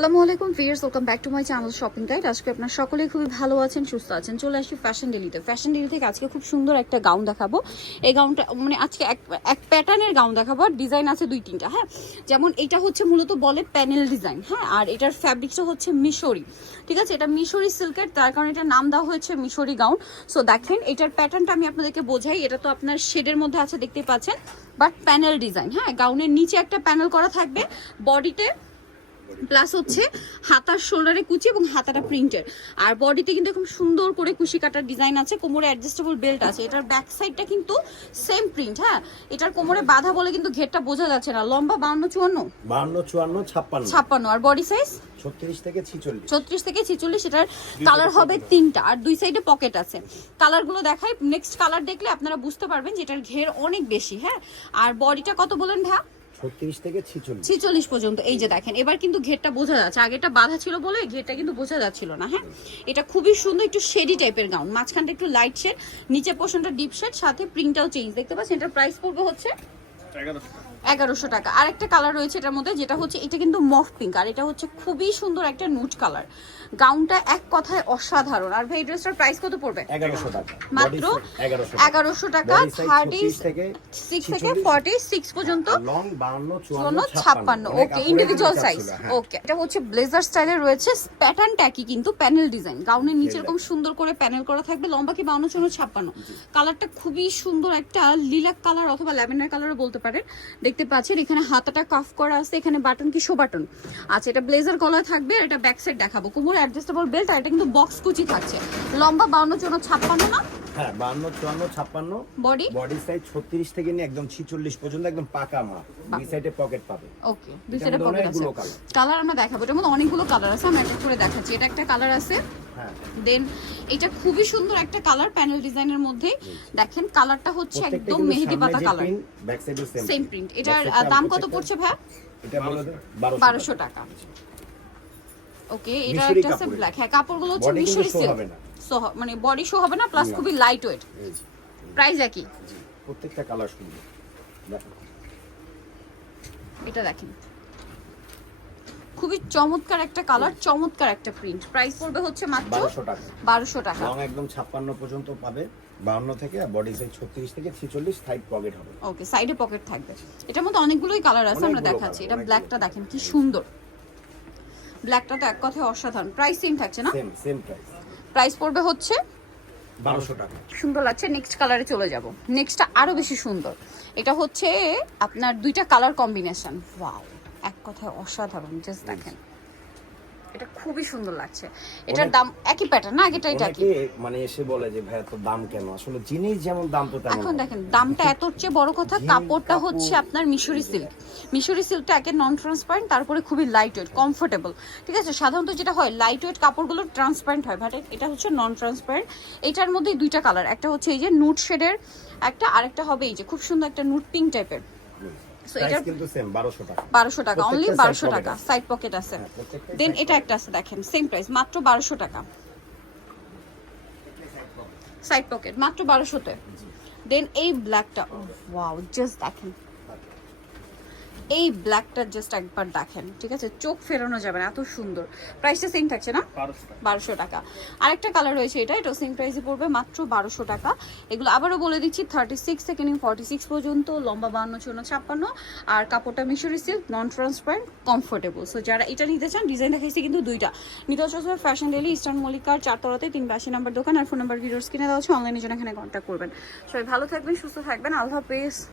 আসসালামু আলাইকুম viewers welcome back to my channel shopping guide. আজকে আপনার সকলেই খুবই ভালো আছেন, সুস্থ আছেন। চলে আসি ফ্যাশন ডেলিতে ফ্যাশন ডেলি থেকে আজকে খুব সুন্দর একটা গাউন দেখাবো। এই গাউনটা মানে আজকে এক এক প্যাটার্নের গাউন দেখাবো, আর ডিজাইন আছে দুই, তিনটা হ্যাঁ? যেমন এটা হচ্ছে মূলত বলে প্যানেল ডিজাইন হ্যাঁ? আর এটার ফ্যাব্রিকটা হচ্ছে মিশরি, ঠিক আছে? এটা মিশরি সিল্কের, তার কারণে এটার নাম দেওয়া হয়েছে মিশরি গাউন। সো দেখেন, এটার প্যাটার্নটা আমি আপনাদেরকে বোঝাই। এটা তো আপনার শেডের মধ্যে আছে দেখতে পাচ্ছেন। বাট প্যানেল ডিজাইন হ্যাঁ? গাউনের নিচে একটা প্যানেল করা থাকবে। বডিতে প্লাস হচ্ছে হাতার শোল্ডারে কুচি এবং হাতাটা প্রিন্টের আর বডিতে কিন্তু খুব সুন্দর করে কুশি কাটার ডিজাইন আছে কোমরে অ্যাডজাস্টেবল বেল্ট আছে। এটার ব্যাক সাইডটা কিন্তু সেম প্রিন্ট হ্যাঁ? এটার কোমরে বাঁধা বলে কিন্তু ঘেরটা বোঝা যাচ্ছে না। লম্বা বাউন্ন চুয়ান্ন? বাহান্ন চুয়ান্ন ছাপ্পান্ন। ছাপ্পান্ন। আর বডি সাইজ ছত্রিশ থেকে ছিচল্লিশ। ছত্রিশ থেকে ছিচল্লিশ এটার কালার হবে তিনটা। আর দুই সাইডে পকেট আছে। কালারগুলো দেখাই। নেক্সট কালার দেখলে আপনারা বুঝতে পারবেন যে এটার ঘের অনেক বেশি হ্যাঁ? আর বডিটা কত বলেন ভ্যা ছত্রিশ থেকে ছিচল্লিশ। ছিচল্লিশ পর্যন্ত এই যে দেখেন এবার কিন্তু ঘেরটা বোঝা যাচ্ছে। আগেটা বাধা ছিল বলে ঘেরটা কিন্তু বোঝা যাচ্ছিল না হ্যাঁ? এটা খুবই সুন্দর একটু শেডি টাইপের গাউন মাঝখানটা একটু লাইট শেড নিচে পোর্শনটা ডিপ শেড সাথে প্রিন্টটাও চেঞ্জ দেখতে পাচ্ছেন এটার প্রাইস পড়বে হচ্ছে এগারোশো টাকা। আর একটা কালার রয়েছে এটার মধ্যে যেটা হচ্ছে এটা কিন্তু মফ পিঙ্ক আর এটা হচ্ছে খুবই সুন্দর একটা নুট কালার গাউনটা এক কথায় অসাধারণ। আর ভাই ড্রেসটার প্রাইস কত পড়বে? টাকা। মাত্র এগারোশো টাকা। Body থার্টি 36 থেকে সিক্স থেকে 46 ফর্টি সিক্স পর্যন্ত লং ছাপ্পান্ন। ওকে ইন্ডিভিজুয়াল সাইজ। ওকে এটা হচ্ছে ব্লেজার স্টাইলে রয়েছে। প্যাটার্নটা কি কিন্তু প্যানেল ডিজাইন গাউনের নিচে এরকম সুন্দর করে প্যানেল করা থাকবে। লম্বা কি বাউন্ন চুয়ান্ন ছাপ্পান্ন? কালারটা খুবই সুন্দর একটা লিলাক কালার অথবা ল্যাভেন্ডার কালারও বলতে পারেন। দেখতে পাচ্ছেন এখানে হাতাটা কাফ করা আছে এখানে বাটন কি শো বাটন আচ্ছা এটা ব্লেজার গলায় থাকবে আর এটা ব্যাক সাইড দেখাবো। কোমর অ্যাডজাস্টেবল বেল্ট আর এটা কিন্তু বক্স কুচি থাকছে। লম্বা বাউন্ন চুয়ান্ন ছাপ্পান্ন না? হ্যাঁ বাহান্ন চুয়ান্ন ছাপ্পান্ন। বডি বডি সাইজ ছত্রিশ থেকে নিয়ে একদম ছিচল্লিশ পর্যন্ত একদম পাকা মাপ। দুই সাইডে পকেট পাবে। ওকে দুই সাইডে পকেট আছে। কালার আমরা দেখাবো। এটার মধ্যে অনেকগুলো কালার আছে আমি একটা করে দেখাচ্ছি। এটা একটা কালার আছে। হ্যাঁ। দেন এটা খুবই সুন্দর একটা কালার প্যানেল ডিজাইনের মধ্যে। দেখেন কালারটা হচ্ছে একদম মেহেদি পাতা কালার সেম প্রিন্ট এটার দাম কত পড়ছে ভাই? এটা বলে দেন বারোশো বারোশো টাকা। ওকে এটা একটা আছে ব্ল্যাক হ্যাঁ কাপড়গুলো হচ্ছে মিশরি সিল্ক। সো মানে বডি শো হবে না প্লাস খুবই লাইট ওয়েট প্রাইস একই। প্রত্যেকটা কালার সুন্দর এটা দেখেন। খুবই চমৎকার একটা কালার চমৎকার একটা প্রিন্ট প্রাইস পড়বে হচ্ছে মাত্র বারোশো টাকা। বারোশো টাকা। লং একদম ছাপ্পান্ন পর্যন্ত পাবে। বাহান্ন থেকে আর বডি সাইজ ছত্রিশ থেকে ছিচল্লিশ সাইড পকেট হবে। ওকে সাইডে পকেট থাকবে। এটার মধ্যে অনেকগুলোই কালার আছে আমরা দেখাচ্ছি। এটা ব্ল্যাকটা দেখেন কি সুন্দর। ব্ল্যাকটা তো এক কথায় অসাধারণ। প্রাইস সেম থাকছে না? সেম সেম প্রাইস প্রাইস পড়বে হচ্ছে? বারোশো টাকা। সুন্দর লাগছে নেক্সট কালারে চলে যাব। নেক্সটটা আরও বেশি সুন্দর। এটা হচ্ছে আপনার দুইটা কালার কম্বিনেশন ওয়াও এক কথায় অসাধারণ জাস্ট দেখেন। এটা খুবই সুন্দর লাগছে। এটার দাম একই প্যাটার্ন না? আগেটা এটা কি মানে এসে বলে যে ভাই এত দাম কেন? আসলে জিনিস যেমন দাম তো তেমন। এখন দেখেন দামটা এত চেয়ে বড় কথা কাপড়টা হচ্ছে আপনার মিশরি সিল্ক মিশরি সিল্কটা একে নন ট্রান্সপারেন্ট তারপরে খুবই লাইট ওয়েট কমফোর্টেবল ঠিক আছে? সাধারণত যেটা হয় লাইট ওয়েট কাপড়গুলো ট্রান্সপারেন্ট হয় বাট এটা হচ্ছে নন ট্রান্সপারেন্ট এটার মধ্যে দুইটা কালার একটা হচ্ছে এই যে নুট শেডের একটা আরেকটা হবে এই যে খুব সুন্দর একটা নুট পিঙ্ক টাইপের কিন্তু সেম বারোশো টাকা। অনলি প্রত্যেকটা বারোশো side টাকা সাইড পকেট আছে। হ্যাঁ, দেন এটা একটা আছে দেখেন সেম প্রাইস মাত্র বারোশো টাকা। সাইড পকেট মাত্র বারোশোতে। দেন এই ব্ল্যাকটা ওয়াও জাস্ট দেখেন। এই ব্ল্যাকটা জাস্ট একবার দেখেন ঠিক আছে? চোখ ফেরানো যাবে না এত সুন্দর। প্রাইসটা সেম থাকছে না? বারোশো টাকা। আরেকটা কালার রয়েছে এটা এটা সেম প্রাইসে পড়বে মাত্র বারোশো টাকা। এগুলো আবারও বলে দিচ্ছি থার্টি সিক্স থেকে নিয়ে ফর্টি সিক্স পর্যন্ত লম্বা বান্ন চুয়ান্ন ছাপ্পান্ন। আর কাপড়টা মিশরি silk non transparent comfortable so যারা এটা নিতে চান ডিজাইন দেখাইছি কিন্তু দুইটা। নিতে হচ্ছে ফ্যাশন ডেলি ইস্টার্ন মল্লিকার চারতলাতে তিন বাসি নাম্বার দোকান। আর ফোন নাম্বার ভিডিওস কিনে দেওয়া হচ্ছে অনলাইনে জন্য এখানে কন্ট্যাক্ট করবেন। সবাই ভালো থাকবেন সুস্থ থাকবেন। আল্লাহ হাফেজ।